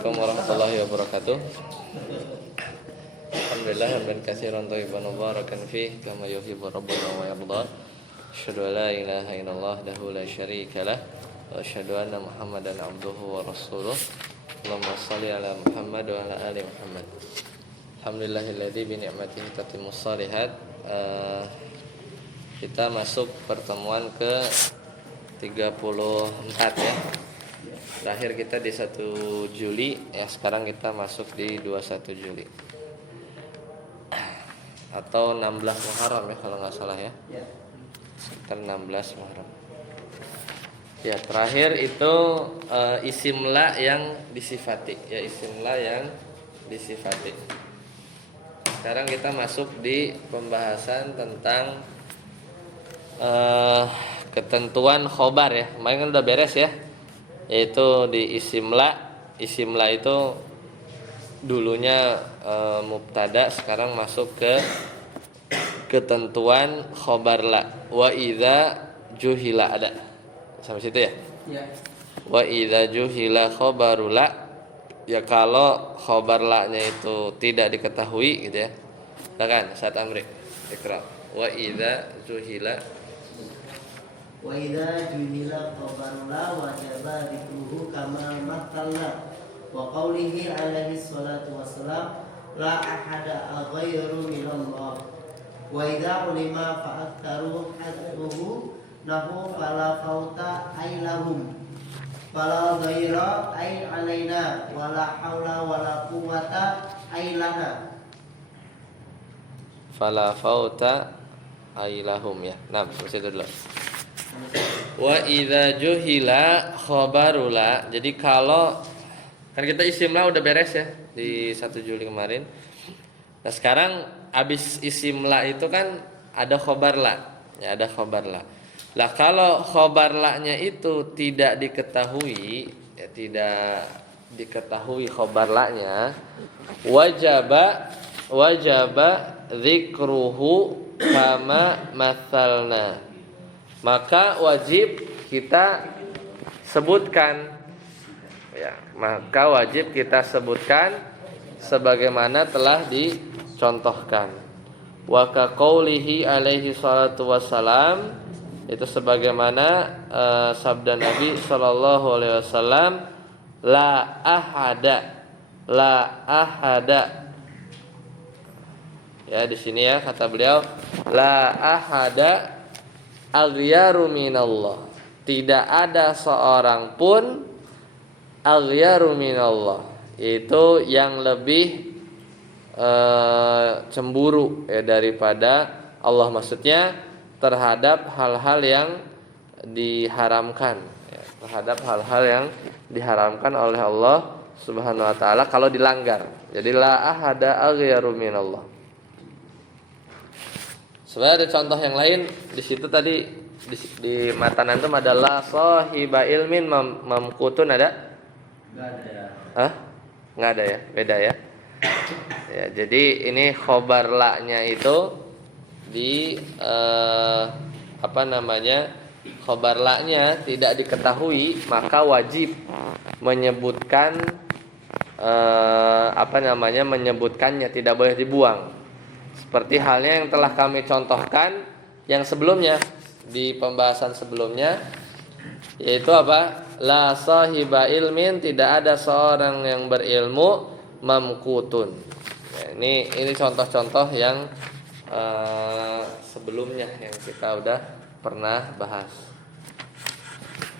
Assalamualaikum warahmatullahi wabarakatuh. Alhamdulillah hamdan katsiran thayyiban mubarakan fih kama yuhibbu rabbuna wa yarda. Asyhadu an la ilaha illallah wahdahu la syarikalah wa asyhadu anna Muhammadan abduhu wa rasuluh. Allahumma shalli ala Muhammad wa ala ali Muhammad. Alhamdulillahilladzi bi ni'matihi tatimmus shalihat. Kita masuk pertemuan ke 34 ya. Terakhir kita di 1 Juli ya, sekarang kita masuk di 21 Juli atau 16 Muharram ya kalau nggak salah ya. Sekitar 16 Muharram. Ya, terakhir itu isimla yang disifati ya, isimla yang disifati. Sekarang kita masuk di pembahasan tentang ketentuan khobar ya. Kemarin kan udah beres ya, yaitu di isimla. Isimla itu dulunya mubtada, sekarang masuk ke ketentuan khobar la. Wa idza juhila, ada sampai situ ya? Ya. Wa idza juhila khobaru la, ya kalau khobar la-nya itu tidak diketahui gitu ya. Silakan Ustaz Amri, Iqra. Wa idza juhila khobaru la wajaba dzikruhu kama mathalna wa qawlihi alaihi salatu wassalam la ahada ghairu minallah wa idza ulima fa aktsaru hadruhu nahu fala fauta ay lahum fala ghaira ay alaina wala haula wala quwwata ay lana fala fauta ay lahum ya. Nah, sampai dulu. Wa idza juhila khabarula. Jadi kalau kan kita isimla udah beres ya di 1 Juli kemarin. Nah, sekarang abis isimla itu kan ada khobar la. Ya, ada khobar la. Lah kalau khobar la-nya itu tidak diketahui, ya tidak diketahui khobar la-nya, wajaba dzikruhu kama mathalna. Maka wajib kita sebutkan ya, maka wajib kita sebutkan sebagaimana telah dicontohkan. Wa ka qaulihi alaihi salatu wassalam, itu sebagaimana sabda Nabi sallallahu alaihi wasallam, la ahada. Ya, di sini ya kata beliau, la ahada aghyaru minallah. Tidak ada seorang pun aghyaru minallah, yaitu yang lebih cemburu ya daripada Allah, maksudnya terhadap hal-hal yang diharamkan ya, terhadap hal-hal yang diharamkan oleh Allah Subhanahu wa taala kalau dilanggar. Jadi la ahada aghyaru minallah. Sebenarnya ada contoh yang lain di situ tadi di matanan itu ada la sahiba ilmin mamkutun, ada? Enggak ada. Hah? Enggak ada ya, beda ya. Ya, jadi ini khobar la-nya itu di khobar la-nya tidak diketahui, maka wajib menyebutkan menyebutkannya, tidak boleh dibuang. Seperti halnya yang telah kami contohkan yang sebelumnya di pembahasan sebelumnya, yaitu apa? La sahiba ilmin, tidak ada seorang yang berilmu mamkutun. Ya, ini contoh-contoh yang sebelumnya yang kita udah pernah bahas.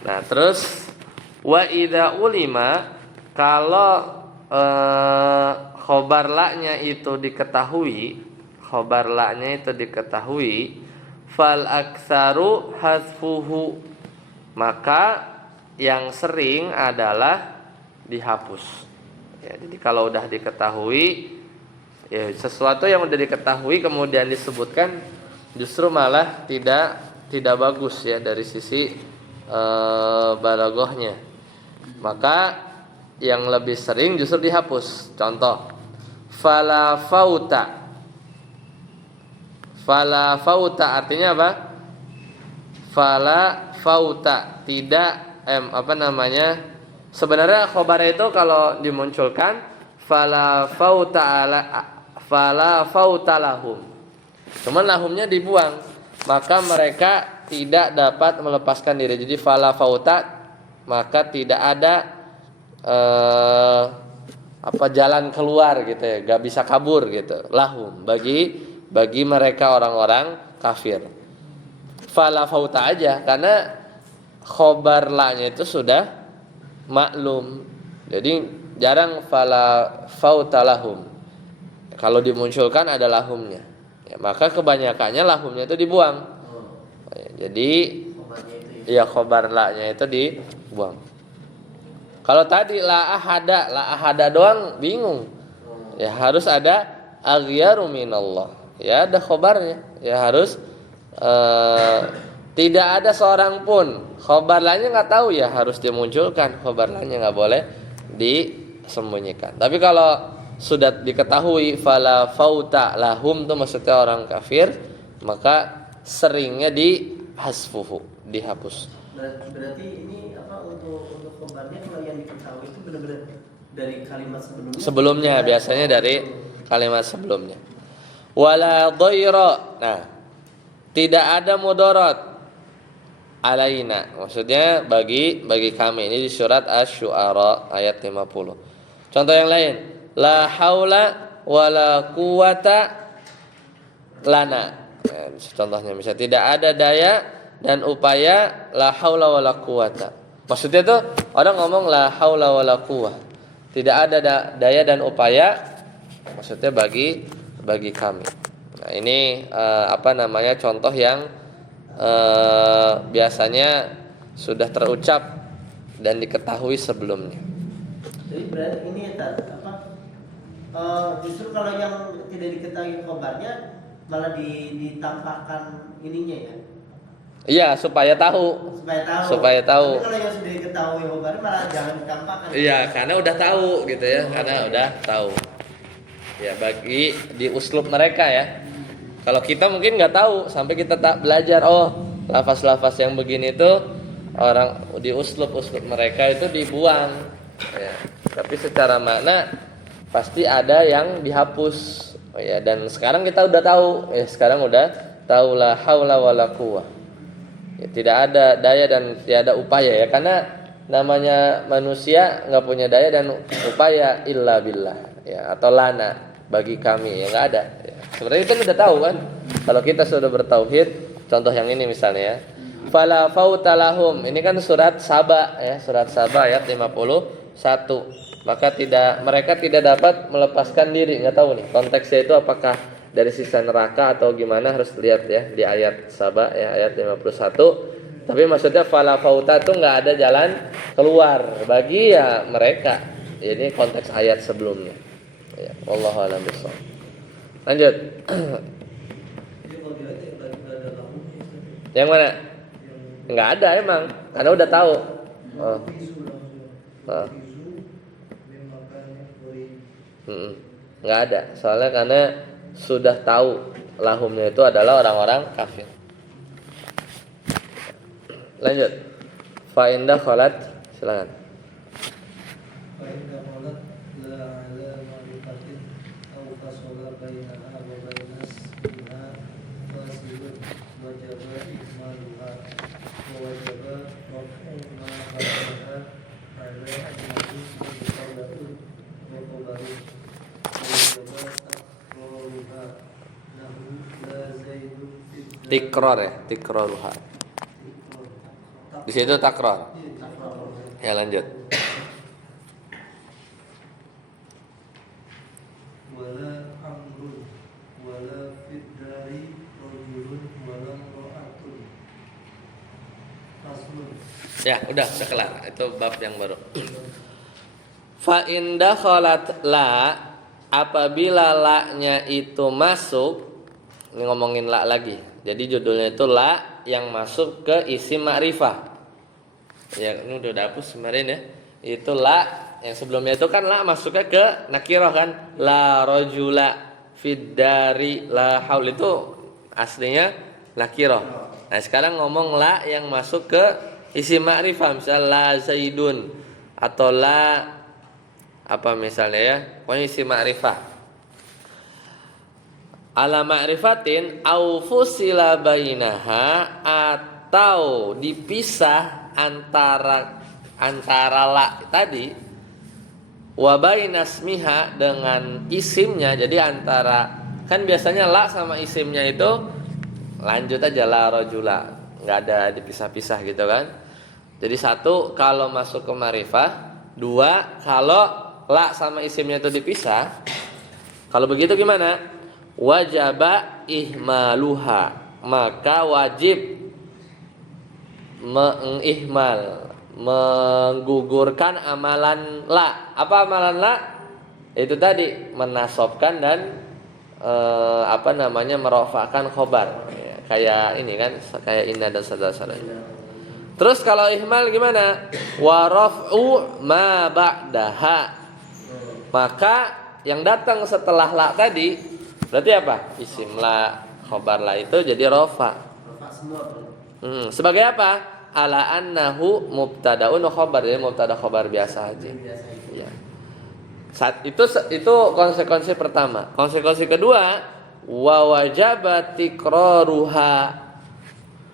Nah, terus wa idza ulima, kalau khobar la-nya itu diketahui, fal aktsaru hasfuhu, maka yang sering adalah dihapus. Ya, jadi kalau udah diketahui ya, sesuatu yang udah diketahui kemudian disebutkan justru malah tidak bagus ya dari sisi balaghahnya. Maka yang lebih sering justru dihapus. Contoh, fala fauta artinya apa? Fala fauta, tidak Sebenarnya khobar itu kalau dimunculkan fala fauta lahum. Cuman lahumnya dibuang, maka mereka tidak dapat melepaskan diri. Jadi fala fauta, maka tidak ada jalan keluar gitu ya, gak bisa kabur gitu. Lahum bagi mereka orang-orang kafir. Fala fauta aja karena khobar la-nya itu sudah maklum. Jadi jarang fala fauta lahum. Kalau dimunculkan ada lahumnya. Ya, maka kebanyakannya lahumnya itu dibuang. Jadi ya khobar la-nya itu dibuang. Kalau tadi la ahada doang bingung. Ya harus ada aghyaru minallah. Ya ada khobarnya. Ya harus tidak ada seorang pun khobar la-nya nggak tahu, ya harus dimunculkan. Khobar la-nya nggak boleh disembunyikan. Tapi kalau sudah diketahui fala fauta lahum itu maksudnya orang kafir, maka seringnya dihasfuhu, dihapus. Berarti ini untuk khobarnya kalau yang diketahui itu benar-benar dari kalimat sebelumnya. Sebelumnya biasanya dari kalimat sebelumnya. Wala dhaira. Nah, tidak ada mudarat alaina. Maksudnya bagi kami. Ini di surat Asy-Syu'ara ayat 50. Contoh yang lain, la haula wala quwata lana. Ya, contohnya misalnya tidak ada daya dan upaya, la haula wala quwata. Maksudnya tuh orang ngomong la haula wala quwah. Tidak ada daya dan upaya, maksudnya bagi kami. Nah, ini contoh yang biasanya sudah terucap dan diketahui sebelumnya. Jadi berarti ini justru kalau yang tidak diketahui khobarnya malah ditampakkan ininya ya. Iya, supaya tahu. Supaya tahu. Tapi kalau yang sudah diketahui khobarnya malah jangan ditampakkan. Iya, karena udah tahu gitu ya, karena udah tahu. Ya, bagi di uslub mereka ya. Kalau kita mungkin nggak tahu, sampai kita tak belajar, lafaz-lafaz yang begini tuh orang di uslub mereka itu dibuang. Ya. Tapi secara makna pasti ada yang dihapus. Ya, dan sekarang kita udah tahu. Ya, sekarang udah tahu la haula wala quwwah. Ya, tidak ada daya dan tiada upaya ya, karena namanya manusia nggak punya daya dan upaya illa billah ya, atau lana bagi kami ya, nggak ada ya. Sebenarnya kita udah tahu kan, kalau kita sudah bertauhid. Contoh yang ini misalnya ya, fala fauta lahum, ini kan surat Saba ya, surat Saba ayat 51. Maka mereka tidak dapat melepaskan diri. Nggak tahu nih konteksnya itu apakah dari sisa neraka atau gimana, harus lihat ya di ayat Saba ya, ayat 51. Tapi maksudnya fala fauta itu nggak ada jalan keluar bagi ya mereka. Ini konteks ayat sebelumnya. Ya, wallahu a'lam bishawab. Lanjut. Yang mana? Nggak ada emang, karena udah tahu. Nggak ada, soalnya karena sudah tahu lahumnya itu adalah orang-orang kafir. Lanjut. Fa inda khalat, silakan. Fa inda khalat la ala ma'rifatin aw fasala bainaha wa bainas biha fasilun wajaba ikmaluha wa wajaba raf'u ma ba'daha ala ajnabi biqawlatin wa qabarin wajaba takraruha lahu la zaidun Tikrar ya, tikraruha. Di situ takrar. Ya, lanjut. Wala amrun wala fiddari rajulun wala ra'atun. Faslun. Ya, udah kelar. Itu bab yang baru. Fa inda khalat la, apabila la-nya itu masuk, ini ngomongin la lagi. Jadi judulnya itu la yang masuk ke isim ma'rifah. Ya, ini udah dihapus kemarin ya. Itu la yang sebelumnya itu kan la masuknya ke nakirah kan. La rajula fid dari la haul, itu aslinya nakirah. Nah, sekarang ngomong la yang masuk ke isim ma'rifah, misalnya la zaidun atau la apa misalnya ya, pokoknya isim ma'rifah. Ala ma'rifatin au fusila bainaha, atau dipisah antara la tadi wa bainasmiha dengan isimnya. Jadi antara, kan biasanya la sama isimnya itu lanjut aja, la rajula, nggak ada dipisah-pisah gitu kan. Jadi satu kalau masuk ke ma'rifah, dua kalau la sama isimnya itu dipisah. Kalau begitu gimana? Wajaba ihmaluha, maka wajib menggugurkan amalan la. Apa amalan la? Itu tadi menasobkan dan merofakkan khobar. Ya, kayak ini kan, kayak inna dan saudara-saudaranya. Terus kalau ihmal gimana? Wa raf'u ma ba'daha, maka yang datang setelah la tadi berarti apa? Isim la, khobar la itu jadi rofa. Rofa semua. Sebagai apa? Ala annahu mubtadaun wa khobar, jadi mubtada khobar biasa aja. Ya. Saat itu konsekuensi pertama. Konsekuensi kedua, wa wajaba tikraruha,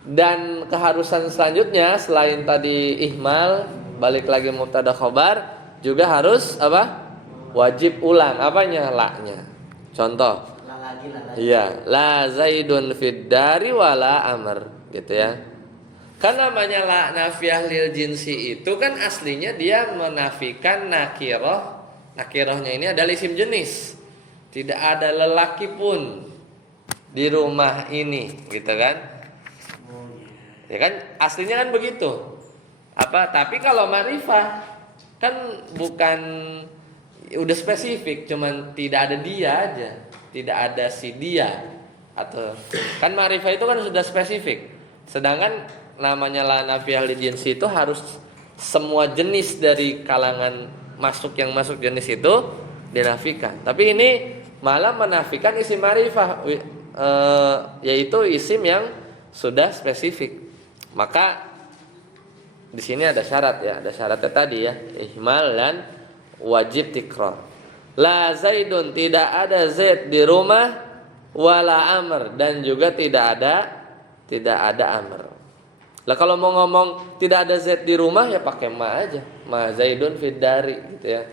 dan keharusan selanjutnya selain tadi ihmal, balik lagi mubtada khobar, juga harus apa? Wajib ulang apanya? La-nya. Contoh. La lagi. Iya, la zaidun fid dari wala amr, gitu ya. Kan namanya la nafiyah lil jinsi itu kan aslinya dia menafikan nakiroh. Nakirohnya ini adalah isim jenis. Tidak ada lelaki pun di rumah ini, gitu kan? Ya kan aslinya kan begitu. Tapi kalau ma'rifah kan bukan, udah spesifik, cuman tidak ada dia aja, tidak ada si dia, atau kan ma'rifah itu kan sudah spesifik. Sedangkan namanya la nafiyah lil jinsi itu harus semua jenis dari kalangan yang masuk jenis itu dinafikan. Tapi ini malah menafikan isim ma'rifah, yaitu isim yang sudah spesifik. Maka di sini ada syarat ya, ada syaratnya tadi ya, ihmal dan wajib tikrar. La zaidun, tidak ada zaid di rumah, wala amr, dan juga tidak ada amr. Lah kalau mau ngomong tidak ada zaid di rumah ya pakai ma aja, ma zaidun fid dari, gitu ya.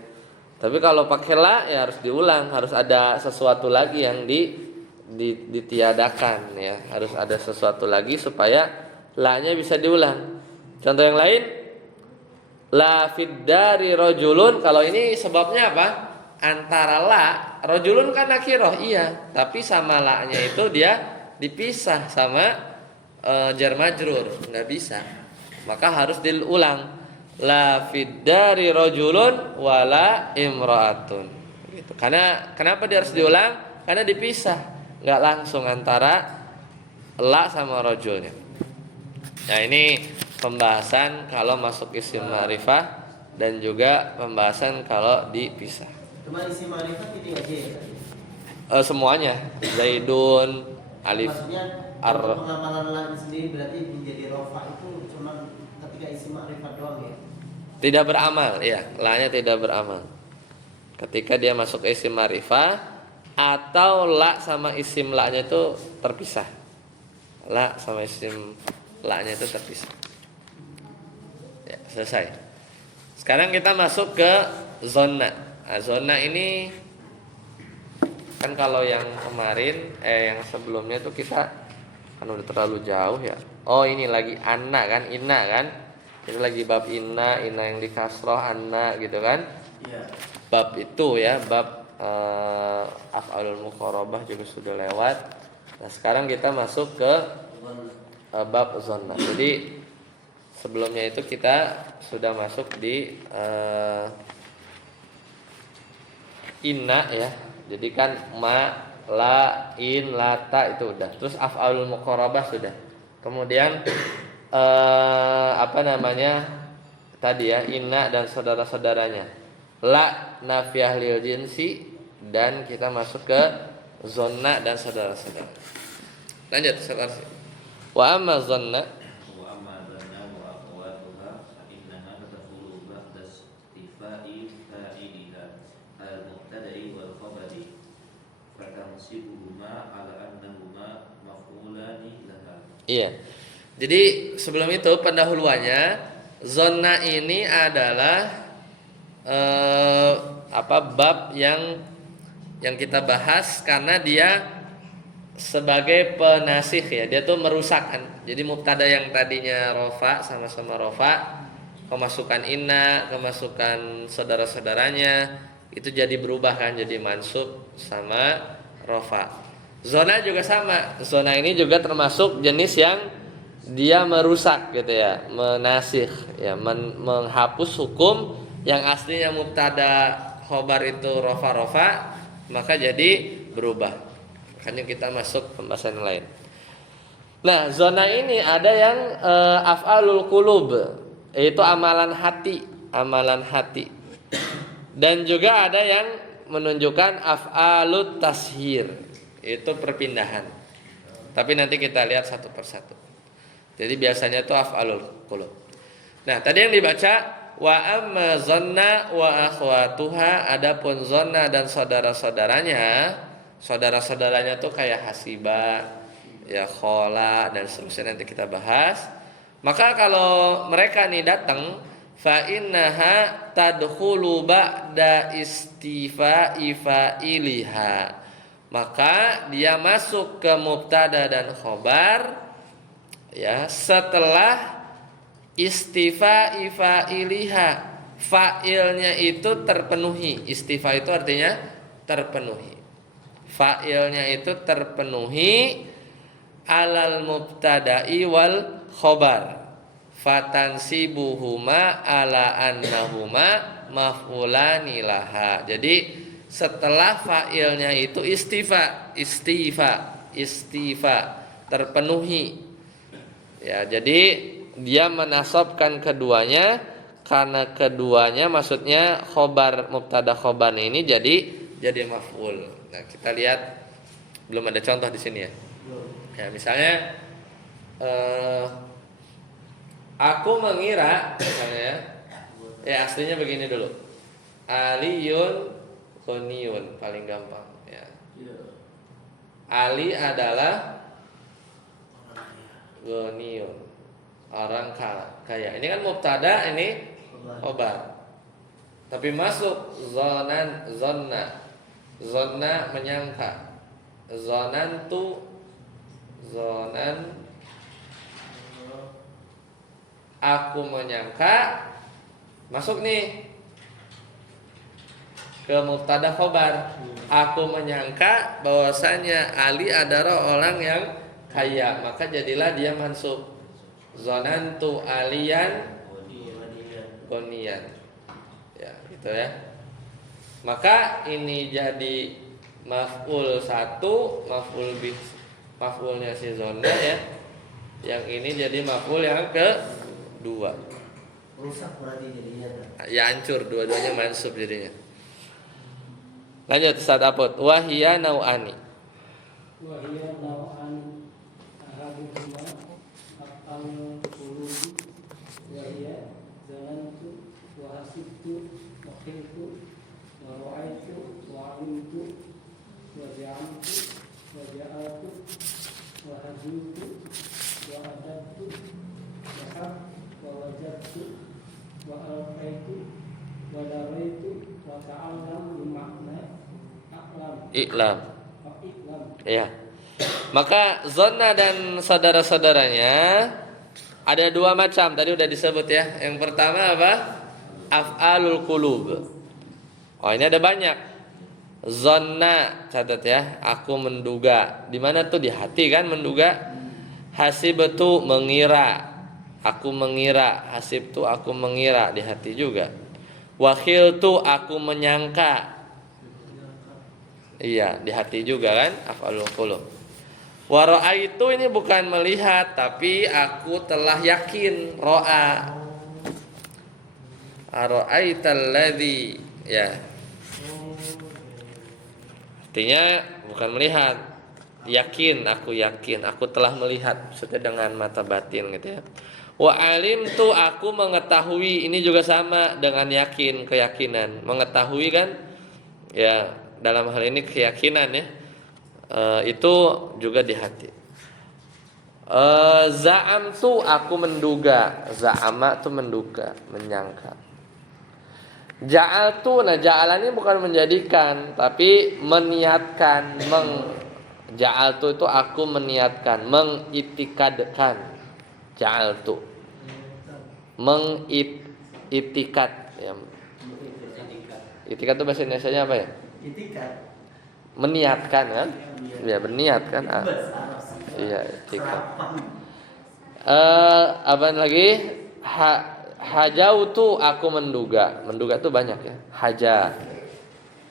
Tapi kalau pakai la ya harus diulang, harus ada sesuatu lagi yang ditiadakan ya, harus ada sesuatu lagi supaya la-nya bisa diulang. Contoh yang lain, la fid dari rajulun, kalau ini sebabnya apa? Antara la, rajulun kan nakirah, iya, tapi sama la-nya itu dia dipisah sama jar majrur, nggak bisa. Maka harus diulang. La fid dari rajulun wala imraatun. Gitu. Karena kenapa dia harus diulang? Karena dipisah, nggak langsung antara la sama rajulnya. Nah, ini pembahasan kalau masuk isim ma'rifah dan juga pembahasan kalau dipisah. Cuma isim ma'rifah ini aja ya? Semuanya, zaidun, alif, maksudnya pengamalan la sendiri berarti menjadi rofa itu cuma ketika isim ma'rifah doang ya? Tidak beramal, ya, la-nya tidak beramal. Ketika dia masuk isim ma'rifah atau la sama isim la-nya itu terpisah. La sama isim la-nya itu terpisah. Ya, selesai. Sekarang kita masuk ke zonna. Nah, zonna ini kan kalau yang kemarin yang sebelumnya tuh kita kan udah terlalu jauh ya. Oh, ini lagi anna kan, inna kan. Itu lagi bab inna yang di kasroh, anna gitu kan. Iya. Bab itu ya, bab af'alul muqarabah juga sudah lewat. Nah, sekarang kita masuk ke bab zonna. Jadi sebelumnya itu kita sudah masuk di inna ya. Jadi kan ma, la, in, lata itu udah. Terus af'alul muqarabah sudah. Kemudian tadi ya, inna dan saudara-saudaranya. La nafiyah lil jinsi, dan kita masuk ke zonna dan saudara-saudara. Lanjut sekarang. Wa amma zonna Iya. Jadi sebelum itu pendahuluannya, zonna ini adalah bab yang kita bahas karena dia sebagai penasih ya. Dia tuh merusak kan. Jadi mubtada yang tadinya rofa sama-sama rofa, kemasukan inna, kemasukan saudara-saudaranya itu jadi berubah kan jadi mansub sama rofa. Zona juga sama. Zona ini juga termasuk jenis yang dia merusak gitu ya, menasih ya, menghapus hukum yang aslinya mubtada khobar itu rofa, maka jadi berubah. Makanya kita masuk pembahasan yang lain. Nah, zona ini ada yang af'alul qulub, yaitu amalan hati. Dan juga ada yang menunjukkan af'alut tashir, itu perpindahan. Tapi nanti kita lihat satu persatu. Jadi biasanya itu af'alul qulub. Nah, tadi yang dibaca wa amma zanna wa akhwatuha, adapun zanna dan saudara-saudaranya tuh kayak hasiba, ya khola dan seterusnya nanti kita bahas. Maka kalau mereka nih datang fa innaha tadkhulu ba'da istifa'i fa'iliha, maka dia masuk ke mubtada dan khobar ya setelah istifa'i fa'iliha, fa'ilnya itu terpenuhi. Istifa itu artinya terpenuhi, fa'ilnya itu terpenuhi alal mubtada'i wal khobar, fatansibuhuma ala annahuma maf'ulani laha. Jadi setelah fa'ilnya itu istifa terpenuhi ya, jadi dia menasabkan keduanya karena keduanya maksudnya khobar, mubtada khobar ini jadi maf'ul. Nah, kita lihat belum ada contoh di sini ya. Ya, misalnya aku mengira misalnya ya aslinya begini dulu. Aliyun ghaniyun paling gampang ya. Ali adalah ghaniyun, orang kaya. Ini kan mubtada, ini khobar. Tapi masuk zonna menyangka. Aku menyangka, masuk nih ke mubtada khobar. Aku menyangka bahwasanya Ali adalah orang yang kaya, maka jadilah dia mansub. Zonantu aliyan goniyan. Ya, gitu ya. Maka ini jadi maf'ul 1, maf'ul bih, maf'ulnya si zona ya. Yang ini jadi maf'ul yang kedua. Rusak berarti jadinya. Ya hancur, dua-duanya mansub jadinya. Lanjut Ustaz Apot. Wahia nau'ani. Wahia nau'ani. Ahaduhuma af'alul qulubi wahia zalantu wa hasibtu wa khiltu wa ra'aitu wa alimtu wa ja'altu wa ja'altu wa hajiltu wa adabtu wa hab wa wajadtu wa alqaitu wa daraitu wa ta'allam bimakna a'lam Iklam. Ya. Maka zonna dan saudara-saudaranya ada dua macam, tadi udah disebut ya. Yang pertama apa? Af'alul qulub. Oh, ini ada banyak. Zonna, catat ya. Aku menduga. Di mana tuh? Di hati kan menduga. Hasibtu mengira. Aku mengira. Hasibtu aku mengira, di hati juga. Wakhiltu aku menyangka. Iya, di hati juga kan? Af'alul qulub. Wa ra'aitu ini bukan melihat, tapi aku telah yakin. Ra'a. Ara'aital ladzi, ya. Artinya bukan melihat, yakin, aku telah melihat, maksudnya dengan mata batin gitu ya. Wa alimtu aku mengetahui, ini juga sama dengan yakin, keyakinan. Mengetahui kan? Ya, dalam hal ini keyakinan ya. Itu juga di hati. Za'am tu aku menduga. Za'ama tu menduga, menyangka. Ja'al tu, nah ja'al ini bukan menjadikan, tapi meniatkan. Ja'al tu itu aku meniatkan, mengitikadkan. Ja'al tu mengitikat ya. Itikat itu bahasa Indonesianya apa ya? Itikat. Meniatkan kan? Ya berniat kan? Iya, itikat. Apa lagi? Hajautu aku menduga. Menduga itu banyak ya.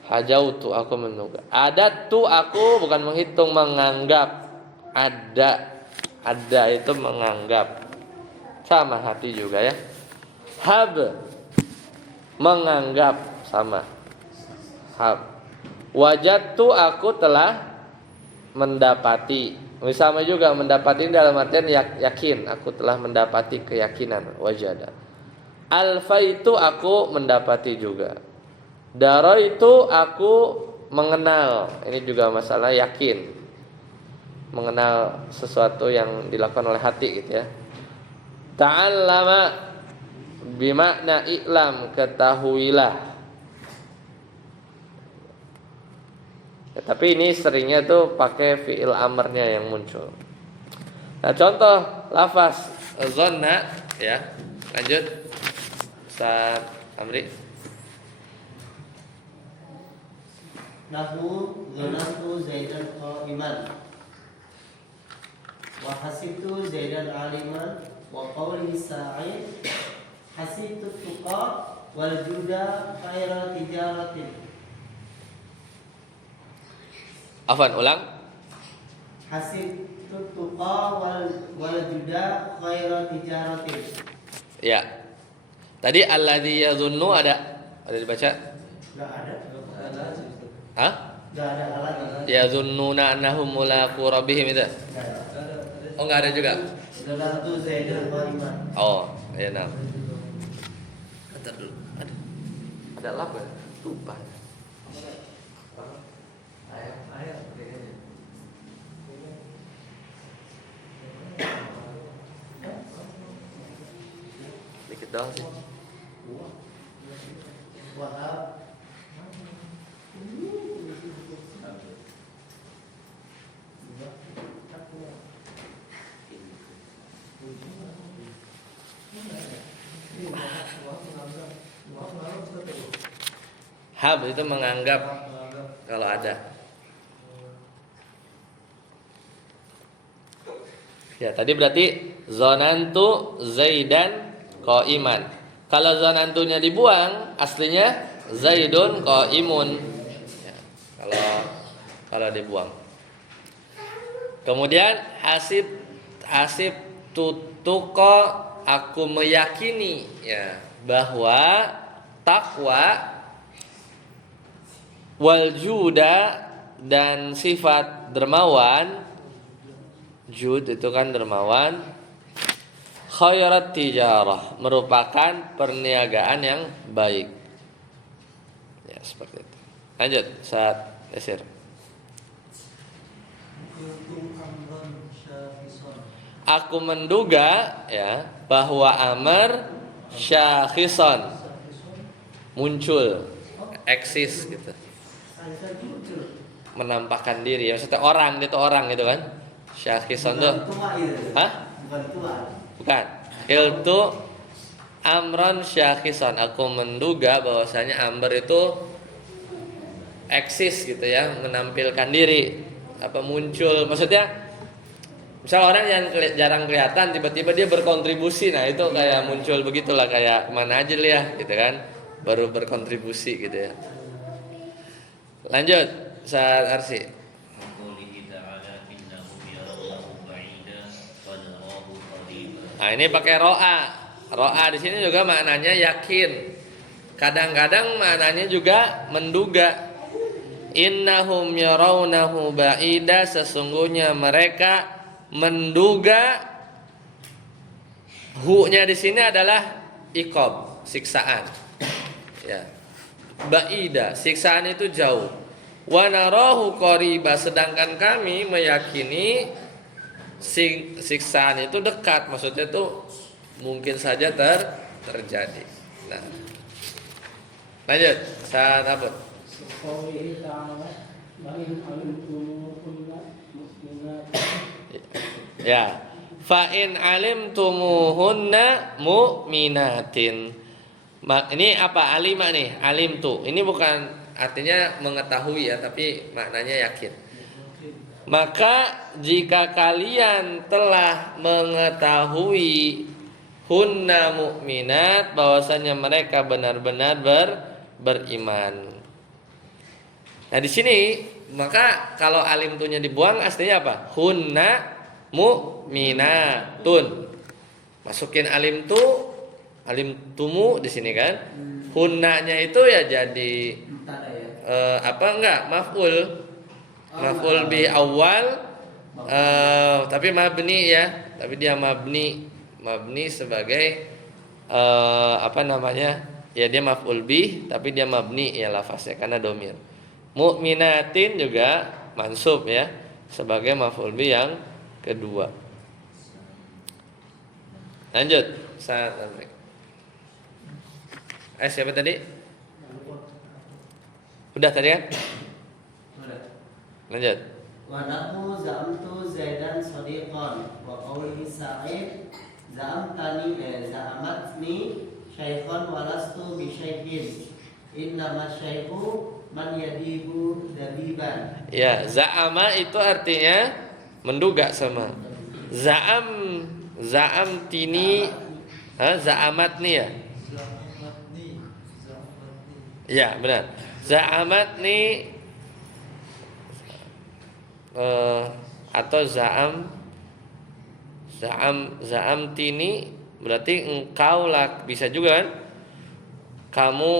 Hajautu aku menduga. Adat tu aku bukan menghitung, menganggap. Ada itu menganggap. Sama hati juga ya. Hab menganggap sama. Hab. Wajadtu aku telah mendapati. Sama juga mendapati dalam artian yakin. Aku telah mendapati keyakinan. Wajada. Alfa itu aku mendapati juga. Daro itu aku mengenal. Ini juga masalah yakin. Mengenal sesuatu yang dilakukan oleh hati gitu ya. Ta'allama bimakna i'lam, ketahuilah. Ya, tapi ini seringnya tuh pakai fi'il amarnya yang muncul. Nah, contoh lafaz zonna ya. Lanjut. Ustaz Amri. Nahu zonantu Zaidan qa'iman wa hasibtu Zaidan aliman wa qawli Sa'id hasibtu tuqa wal juda khaira tijaratin. Afwan, ulang. Hasibtu tuqa wal juda khaira tijaratin. Ya. Tadi alladzi yadhunnu ada dibaca? Enggak ada. Hah? Enggak ada alat. Yadhunnuna annahum mulaqu rabbihim itu. Oh, enggak ada juga. Zonantu Zaidan qa'iman. Oh, ya nah. Kata dulu. Ada lap ya? Lupa. Dikit doang sih. Wahab Hab itu menganggap kalau ada. Ya, tadi berarti zonantu Zaidan qa'iman. Kalau zonantunya dibuang, aslinya Zaidun qa'imun. Ya, kalau dibuang. Kemudian hasib tutuko aku meyakini ya bahwa takwa wal juda dan sifat dermawan, jud itu kan dermawan, khairat tijarah merupakan perniagaan yang baik. Ya seperti itu. Lanjut saat Yasir. Aku menduga ya bahwa Amr syakhison muncul, eksis gitu. Menampakkan diri ya, maksudnya orang itu orang gitu kan. Syakhison tuh. Hah? Bukan. Iltu Amron syakhison. Aku menduga bahwasanya Amr itu eksis gitu ya, menampilkan diri, apa muncul. Maksudnya misal orang yang jarang kelihatan tiba-tiba dia berkontribusi, nah itu kayak muncul begitulah, kayak mana aja ya gitu kan, baru berkontribusi gitu ya. Lanjut saat Arsi. Nah ini pakai ro'a. Ro'a di sini juga maknanya yakin. Kadang-kadang maknanya juga menduga. Innahum yarawnahu ba'ida, sesungguhnya mereka menduga. Hu-nya di sini adalah iqab, siksaan. Ya. Ba'ida, siksaan itu jauh. Wa narahu qariba, sedangkan kami meyakini siksaan itu dekat, maksudnya tuh mungkin saja terjadi. Nah, lanjut saat apa? Qawlihi ta'ala wa in alimtumuhunna mu'minat. Ya, fa in alimtumuhunna mu'minatin. Ini apa alima nih? Alim tuh. Ini bukan artinya mengetahui ya, tapi maknanya yakin. Maka jika kalian telah mengetahui hunna mu'minat, bahwasanya mereka benar-benar beriman. Nah di sini maka kalau alim tuhnya dibuang aslinya apa? Hunna mu'minatun. Masukin alim tumu di sini kan. Hunnanya itu ya jadi maf'ul bi awal, tapi mabni ya. Tapi dia mabni sebagai ya dia maf'ul bi tapi dia mabni ya lafaznya karena domir. Mu'minatin juga mansub ya sebagai maf'ul bi yang kedua. Lanjut saat siapa tadi? Udah tadi kan? Lanjut. Wa nahu za'amtu Zaidan shadiqan wa qawlihi Sa'id za'amatni syaikhan walastu bi syaikin innama syaiku man yadibu dabiban. Ya, za'ama itu artinya menduga sama. Za'amtini, za'amatni ya. Ya, benar. Za'amatni atau za'amtini berarti engkau lah, bisa juga kan? Kamu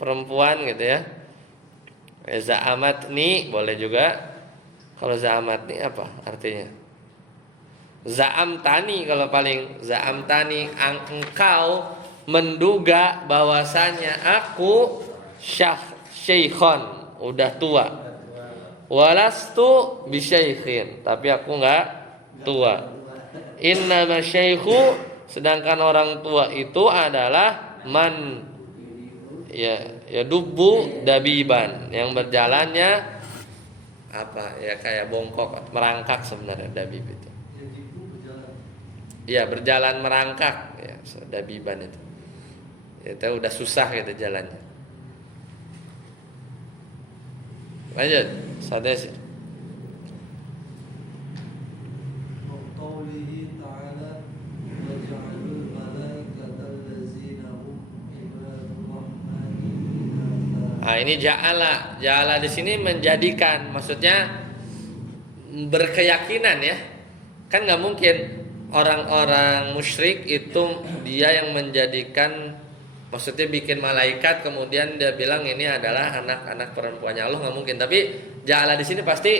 perempuan gitu ya. Za'amatni boleh juga. Kalau za'amatni apa artinya? Za'amtani kalau paling za'amtani engkau menduga bahwasanya aku syekhon udah tua. Walastu bisyaikhin, tapi aku enggak tua. Innama syaikhu, sedangkan orang tua itu adalah man ya dubu dabiban, yang berjalannya apa ya kayak bongkok, merangkak sebenarnya dabib itu. Ya berjalan merangkak ya dabiban itu. Itu udah susah gitu jalannya. Lanjut, sadasi. Qawlihi ta'ala wa ja'alul malaikata allazina hum ibadur rahmani inatha. Nah, ini ja'ala di sini menjadikan, maksudnya berkeyakinan ya. Kan nggak mungkin orang-orang musyrik itu dia yang menjadikan, maksudnya bikin malaikat kemudian dia bilang ini adalah anak-anak perempuannya Allah, nggak mungkin. Tapi ja'ala di sini pasti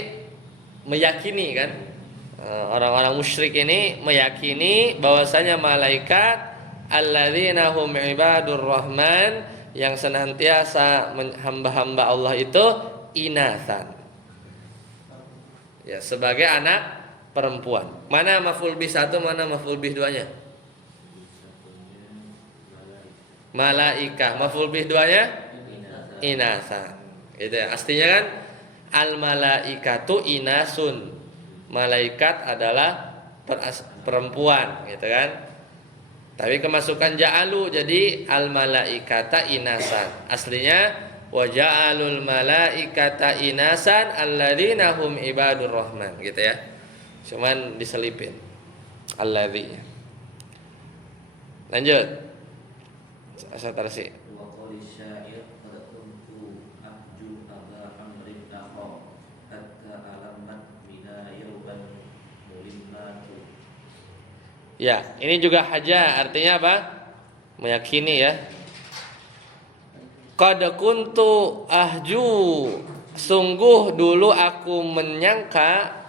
meyakini kan. Orang-orang musyrik ini meyakini bahwasanya malaikat alladzina hum ibadur rahman, yang senantiasa hamba-hamba Allah itu inatsan. Ya, sebagai anak perempuan. Mana maf'ul bih 1, mana maf'ul bih 2-nya? Malaika. Maf'ul bih 2-nya? Inasa. Gitu ya. Aslinya kan al malaikatu inasun. Malaikat adalah perempuan, gitu kan? Tapi kemasukan ja'alu jadi al malaikata inasan. Aslinya wa ja'alul malaikata inasan alladzina hum ibadur rahman, gitu ya. Cuman diselipin alladzi. Lanjut. Asa tarsi. Wa qali syair qad kuntu ahju aba amrin naqa hatta alamat mina yauban mulimatu. Ya, ini juga haja, artinya apa? Meyakini ya. Qad kuntu ahju, sungguh dulu aku menyangka.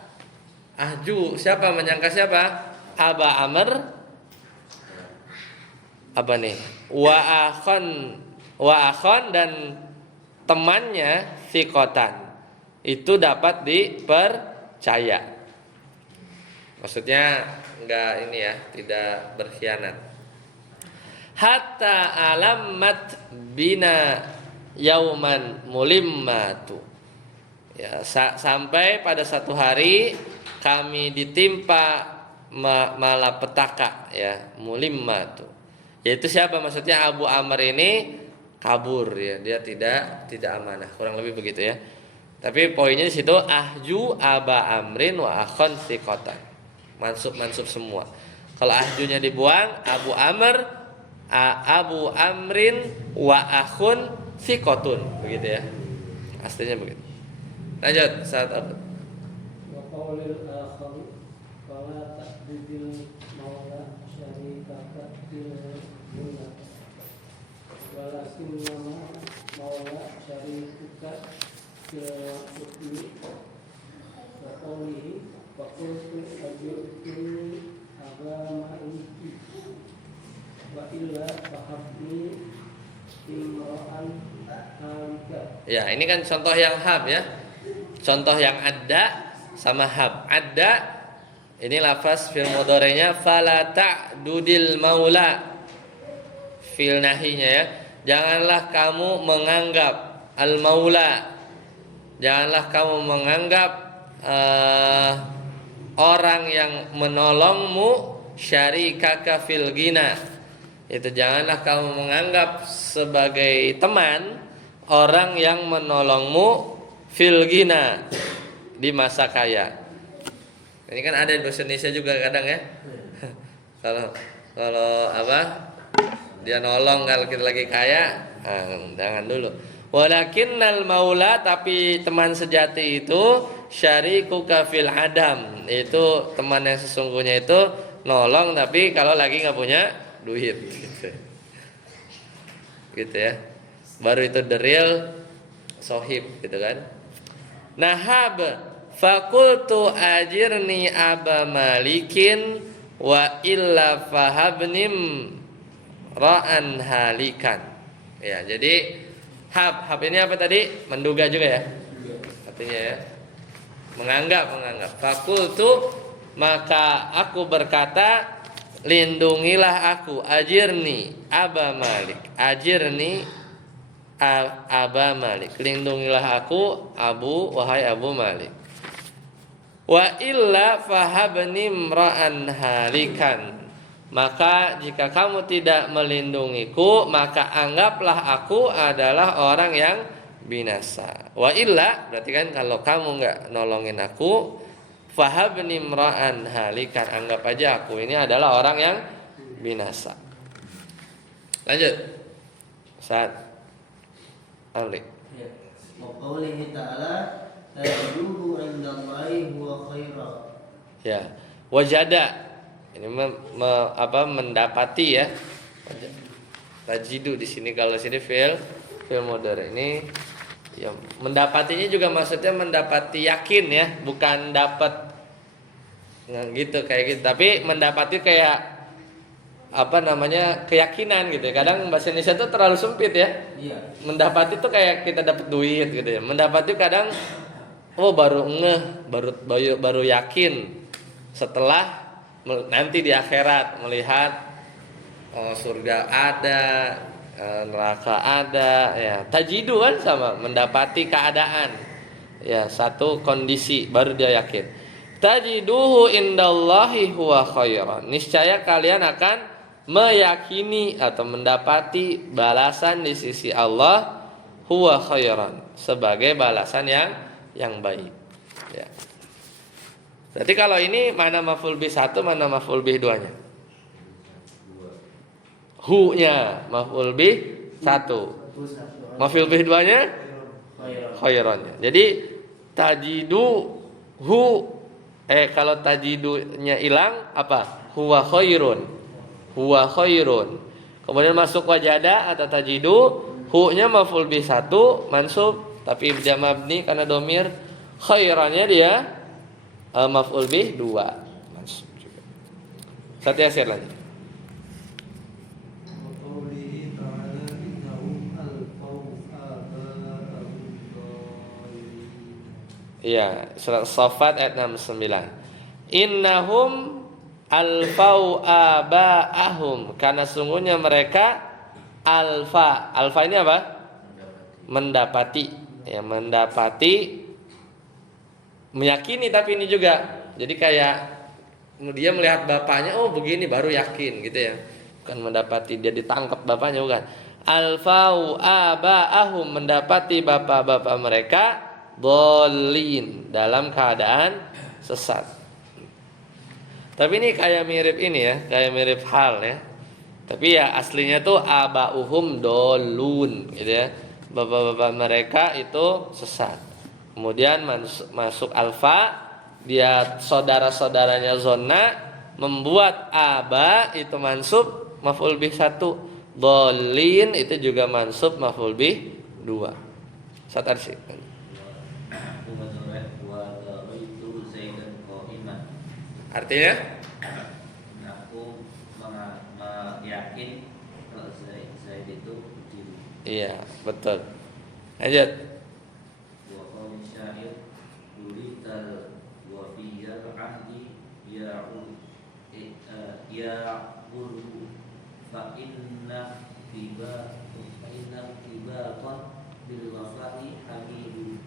Ahju, siapa menyangka siapa? Aba Amr. Apa nih? Wa akhon dan temannya thiqatan. Itu dapat dipercaya. Maksudnya enggak ini ya, tidak berkhianat. Hatta alamat bina yauman mulimmatu. Ya, sampai pada satu hari kami ditimpa malapetaka ya, mulimmatu. Yaitu siapa? Maksudnya Abu Amr ini kabur ya, dia tidak amanah, kurang lebih begitu ya. Tapi poinnya di situ ahju Aba Amrin wa akhon thiqatan. Mansub semua. Kalau ahjunya dibuang, Abu Amrin wa akhun thiqatun, begitu ya. Aslinya begitu. Lanjut saat apa? Wa qaulil akhar fala ta'didil maula syarikaka fil dunya walakin nama maula syarikuka fil hukmi wa qaulihi wa qultu ajurni agama inti wa illa fahabni imra'an halika. Ya, ini kan contoh yang hab ya. Contoh yang ada sama hab. Ada ini lafaz fil mudhari'nya fala ta'dudil maula. Fil nahinya ya. Janganlah kamu menganggap al maula. Janganlah kamu menganggap orang yang menolongmu syarikaka fil ghina. Itu janganlah kamu menganggap sebagai teman orang yang menolongmu fil ghina, di masa kaya. Ini kan ada di bahasa Indonesia juga kadang ya. Kalau apa? Dia nolong kalau kita lagi kaya, jangan dulu. Walakinnal maula, tapi teman sejati itu syarikuka fil adam. Itu teman yang sesungguhnya itu nolong tapi kalau lagi enggak punya duit gitu. Gitu ya. Baru itu the real sohib gitu kan. Nahab fakultu ajirni aba malikin wa illa fahabnim ra'an halikan. Ya, jadi hab ini apa tadi? Menduga juga ya. Artinya ya. Menganggap. Fakultu, maka aku berkata, lindungilah aku, ajirni aba malik. Ajirni Aba Malik, lindungilah aku wahai Abu Malik. Wa illa fahabni imra'an halikan, maka jika kamu tidak melindungiku, maka anggaplah aku adalah orang yang binasa. Wa illa berarti kan kalau kamu enggak nolongin aku, fahabni imra'an halikan, anggap aja aku ini adalah orang yang binasa. Lanjut. Saat Amri. Ya. Wa qaulihi ta'ala tajiduhu 'indallahi huwa khairan. Ya. Wajada. Ini mendapati ya. Tajidu di sini, kalau sini fi'il mudhari. Ini ya, mendapatinya juga maksudnya mendapati yakin ya, bukan dapat gitu kayak gitu. Tapi mendapati kayak keyakinan gitu ya. Kadang bahasa Indonesia itu terlalu sempit ya. Iya. Mendapati itu kayak kita dapat duit gitu ya. Mendapati kadang baru ngeh, baru yakin setelah nanti di akhirat melihat surga ada, neraka ada ya. Tajidu kan sama, mendapati keadaan. Ya, satu kondisi baru dia yakin. Tajiduhu indallahi huwa khairan. Niscaya kalian akan meyakini atau mendapati balasan di sisi Allah huwa khairan, sebagai balasan yang baik ya. Berarti kalau ini mana maf'ul bih 1, mana maf'ul bih 2-nya? Hu-nya maf'ul bih 1. Maf'ul bih 2-nya khairannya. Jadi tajidu hu kalau tajidunya hilang apa? Huwa khairun. Huwa khairun. Kemudian masuk wajada atau tajidu, hu-nya maf'ul bih 1 mansub tapi dia mabni karena domir. Khairannya dia maf'ul bih 2 mansub juga. Satu Yasir lagi. Wa qaulihi ta'ala innahum alqaw aba'ahum dhalimin. Iya, surat Shafat ayat 69. innahum alfau aba'ahum, karena sungguhnya mereka alfa ini apa? Mendapati, ya mendapati, meyakini, tapi ini juga jadi kayak dia melihat bapaknya, oh begini baru yakin gitu ya, bukan mendapati dia ditangkap bapaknya, bukan. Alfau aba'ahum, mendapati bapak-bapak mereka dhalin, dalam keadaan sesat. Tapi ini kayak mirip ini ya, kayak mirip hal ya. Tapi ya aslinya tuh aba'uhum dhalun gitu ya. Bapak-bapak mereka itu sesat. Kemudian masuk alfa, dia saudara-saudaranya zonna, membuat aba itu mansub maf'ul bih 1, dhalin itu juga mansub maf'ul bih 2. Satar sih. Artinya aku yakin kalau Zaid itu berdiri. iya, betul. Lanjut. Wa qaul syair yulital wa fiyal ahdi ya'u ya'uru fa inna tibatan bil wafa'i hamidu.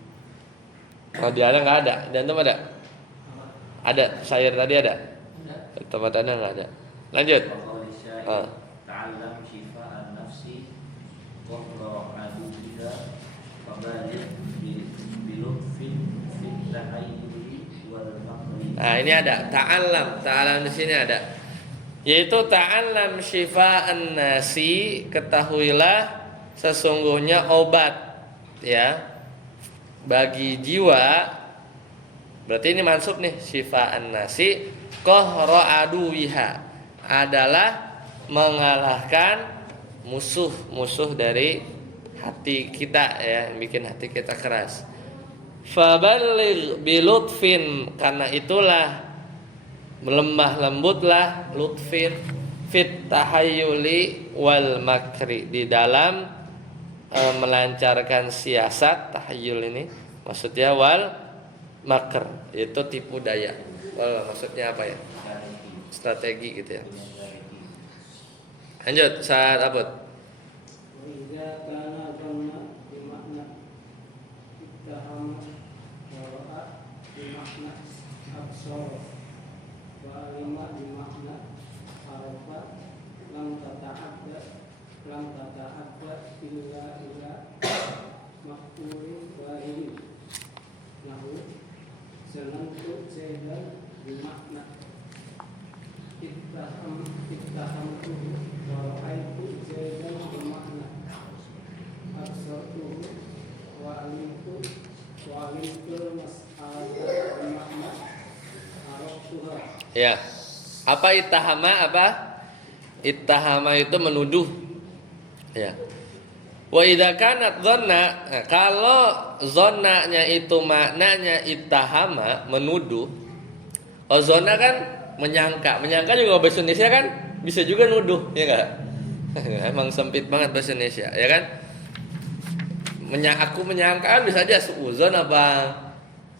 Oh, di ada nggak ada? Dan tempat ada? Ada, syair tadi ada? Tempat ada nggak ada? Lanjut. Wa qaul syair ta'allam shifa'an nafsi wa ra'adu biha wa baligh bilutfin fit tahayyuli wal maqri. Nah, ini ada ta'allam di sini ada. Yaitu ta'allam shifa'an nasi, ketahuilah sesungguhnya obat ya bagi jiwa. Berarti ini mansub nih, shifa'an nasi qahra aduwiha, adalah mengalahkan musuh dari hati kita ya, yang bikin hati kita keras. Faballigh bilutfin, karena itulah melemah lembutlah, lutfin fit tahayyuli wal makri, di dalam melancarkan siasat. Tahayyul ini maksudnya wal makr, itu tipu daya. Maksudnya apa ya? Strategi gitu ya. Lanjut, saat abad. Wa'idha kana dhanna bimakna ittahama wa bimakna absara wa alima bimakna arafa lam tata'adda illa maqulin wahidin nahu sanantu zaidan bimakna ittahamtu wa ra'aitu zaidan bimakna absartu wa alimtu mas'alata bimakna araftuha. Ya. Apa ittahama? Apa? Ittahama itu menuduh. Ya. Wa idza kanat dhanna, kalau dhannanya itu maknanya ittahama, menuduh. Oh, dhanna kan menyangka. Menyangka juga bahasa Indonesia kan bisa juga nuduh, ya enggak? Emang sempit banget bahasa Indonesia, ya kan? Aku menyangka kan bisa aja suudzon apa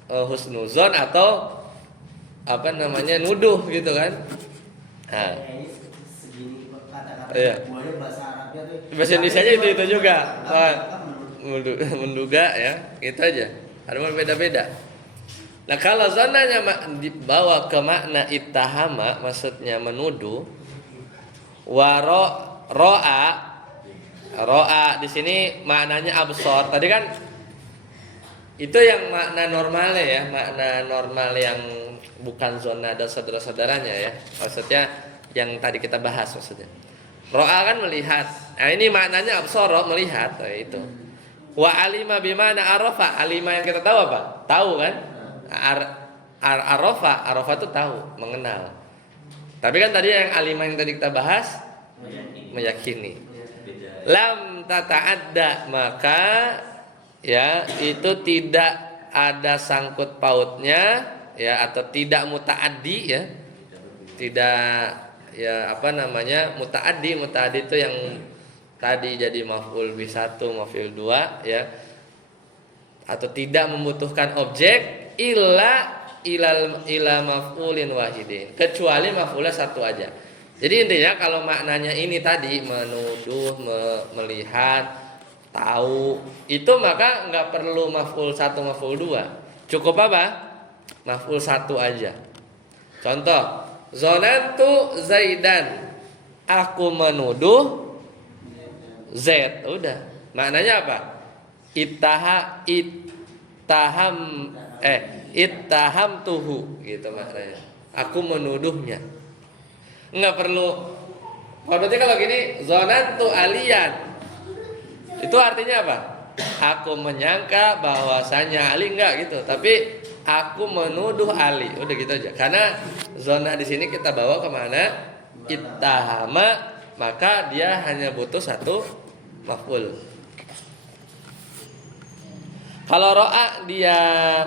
husnuzon atau apa namanya nuduh gitu kan. Nah, segini kata-kata iya. bahasa Arabnya tuh. Bahasa Indonesia aja itu juga. Menduga ya, gitu aja. Ada beda-beda. Nah, kalau zonanya dibawa ke makna ittahama, maksudnya menuduh. Ro'a di sini maknanya absor. Tadi kan itu yang makna normalnya ya, makna normal yang bukan zona dan saudara-saudaranya ya. Maksudnya yang tadi kita bahas maksudnya. Ro'a kan melihat. Nah, ini maknanya absor, melihat. Nah, itu. Wa alima bimana arafa. Alima yang kita tahu apa? Tahu kan? Arafa itu tahu, mengenal. Tapi kan tadi yang alima yang tadi kita bahas meyakini. Lam tata'adda, maka ya itu tidak ada sangkut pautnya ya, atau tidak muta'addi ya. Tidak ya apa namanya muta'addi itu yang tadi jadi maf'ul bi 1 maf'ul 2 ya, atau tidak membutuhkan objek illa ila maf'ulin wahidin, kecuali maf'ulnya satu aja. Jadi intinya kalau maknanya ini tadi menuduh, melihat, tahu, itu maka nggak perlu maf'ul satu, maf'ul dua. Cukup apa? Maf'ul satu aja. Contoh, zonantu Zaidan, aku menuduh Z. Udah. Maknanya apa? Ittaham tuhu gitu maknanya. Aku menuduhnya. Enggak perlu. Berarti kalau gini, zonantu aliyan, itu artinya apa? Aku menyangka bahwasanya Ali, enggak gitu. Tapi aku menuduh Ali. Udah gitu aja. Karena zona di sini kita bawa kemana? Ittahama, maka dia hanya butuh satu maf'ul. Kalau ro'a dia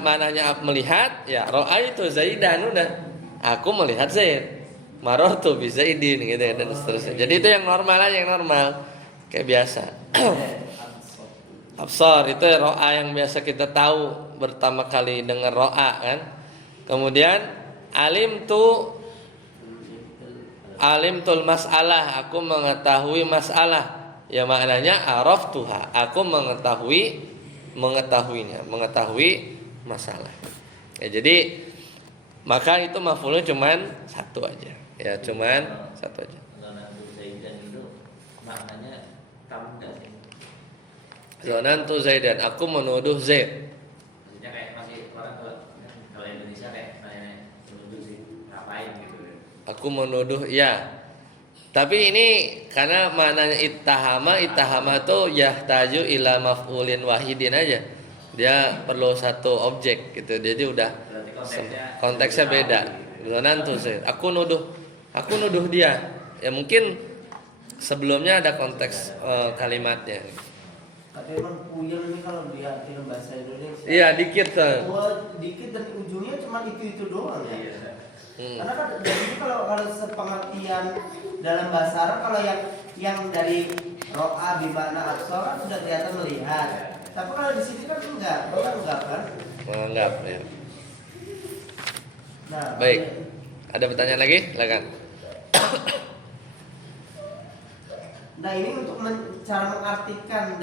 mananya melihat, ya ro'a itu Zaidan, udah. Aku melihat Zaid. Marortu bi Zaidin gitu ya, dan seterusnya. Jadi itu yang normal aja, yang normal. Kayak biasa. Absor itu ro'a yang biasa kita tahu pertama kali dengar ro'a kan. Kemudian alimtul mas'alah, aku mengetahui masalah. Ya maknanya araftuha, aku mengetahui masalah. Ya, jadi maka itu maf'ulnya cuman satu aja. Ya cuman satu aja. Zonantu Zaidan itu maknanya kamu enggak sih? Zonantu Zaidan, aku menuduh Zaid. Maksudnya kayak masih orang kalau Indonesia kayak menuduh sih ngapain gitu. Aku menuduh, ya. Tapi ini karena maknanya ittahama itu yahtaju ila maf'ulin wahidin aja. Dia perlu satu objek gitu. Jadi udah Berarti konteksnya beda. Zonantu Zaid, aku nuduh dia. Ya mungkin sebelumnya ada konteks kalimatnya. Tapi emang puyeng ini kalau diartikan bahasa Indonesia. Iya, dikit. Dikit dan ujungnya cuma itu doang ya. Iya. Karena kan jadi kalau sepengertian dalam bahasa Arab, kalau yang dari ro'a bimana absor kan sudah kelihatan melihat. Tapi kalau di sini kan enggak kan? Menganggap ya. Nah, Baik. Ada pertanyaan lagi? Silakan. Nah ini untuk cara mengartikan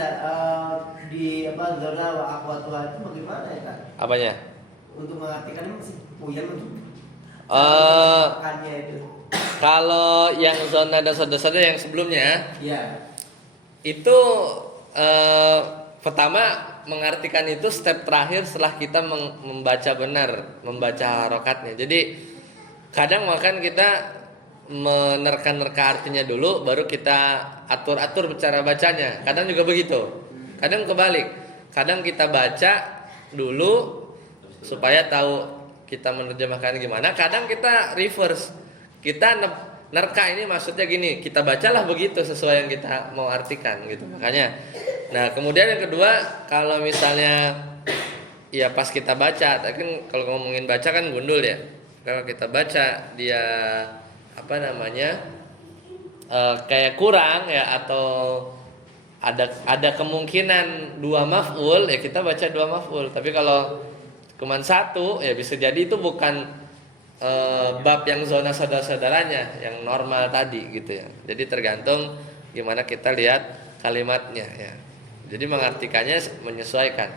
di zona wa akhwatuha itu bagaimana ya kan? Apanya? Untuk mengartikan ini masih puyeng untuk makannya itu. Kalau yang zona dan saudara-saudara yang sebelumnya, Ya. itu pertama mengartikan itu step terakhir setelah kita membaca benar, membaca harokatnya. Jadi kadang makan kita menerka-nerka artinya dulu, baru kita atur-atur cara bacanya. Kadang juga begitu. Kadang kebalik. Kadang kita baca dulu supaya tahu kita menerjemahkan gimana. Kadang kita reverse. Kita nerka ini maksudnya gini, kita bacalah begitu sesuai yang kita mau artikan gitu. Makanya. Nah, kemudian yang kedua, kalau misalnya ya pas kita baca, tapi kalau ngomongin baca kan gundul ya. Kalau kita baca dia kayak kurang ya, atau ada kemungkinan dua maf'ul, ya kita baca dua maf'ul. Tapi kalau cuman satu, ya bisa jadi itu bukan bab yang zona saudara-saudaranya yang normal tadi gitu ya. Jadi tergantung gimana kita lihat kalimatnya ya. Jadi mengartikannya menyesuaikan.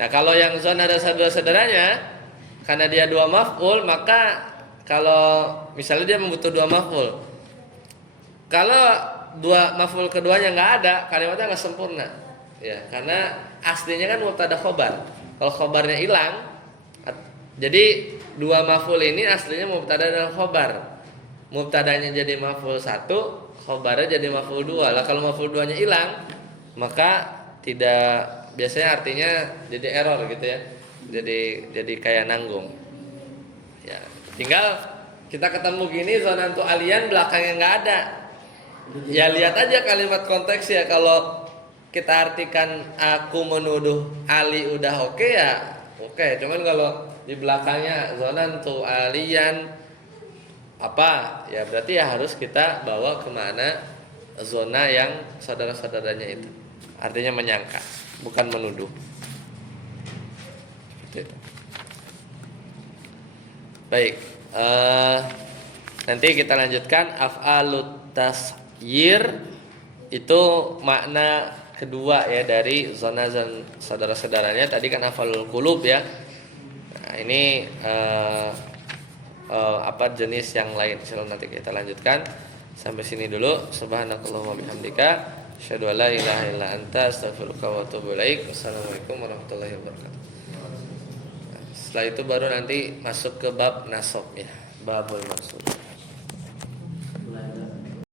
Nah, kalau yang zona dan saudara-saudaranya karena dia dua maf'ul, maka kalau misalnya dia membutuh dua maf'ul, kalau dua maf'ul keduanya nggak ada, kalimatnya nggak sempurna ya, karena aslinya kan mubtada khobar. Kalau khobarnya hilang, jadi dua maf'ul ini aslinya mubtada dan khobar. Mubtadanya jadi maf'ul satu, khobarnya jadi maf'ul dua. Lah kalau maf'ul duanya hilang, maka tidak, biasanya artinya jadi error gitu ya. Jadi kayak nanggung. Ya, tinggal kita ketemu gini zonantu alian belakangnya nggak ada. Ya lihat aja kalimat konteks ya. Kalau kita artikan aku menuduh Ali udah oke ya oke. Cuman kalau di belakangnya zonantu alian apa ya, berarti ya harus kita bawa kemana zona yang saudara-saudaranya itu. Artinya menyangka, bukan menuduh. Seperti itu. Baik. Nanti kita lanjutkan af'alut tasyir itu makna kedua ya dari zona dan saudara-saudaranya. Tadi kan af'alul qulub ya. Nah, ini apa jenis yang lain? Insyaallah nanti kita lanjutkan. Sampai sini dulu. Subhanakallahumma bihamdika asyhadu an la ilaha illa anta astaghfiruka wa atubu ilaik. Wassalamualaikum warahmatullahi wabarakatuh. Setelah itu baru nanti masuk ke bab nasab ya. Babul maksud.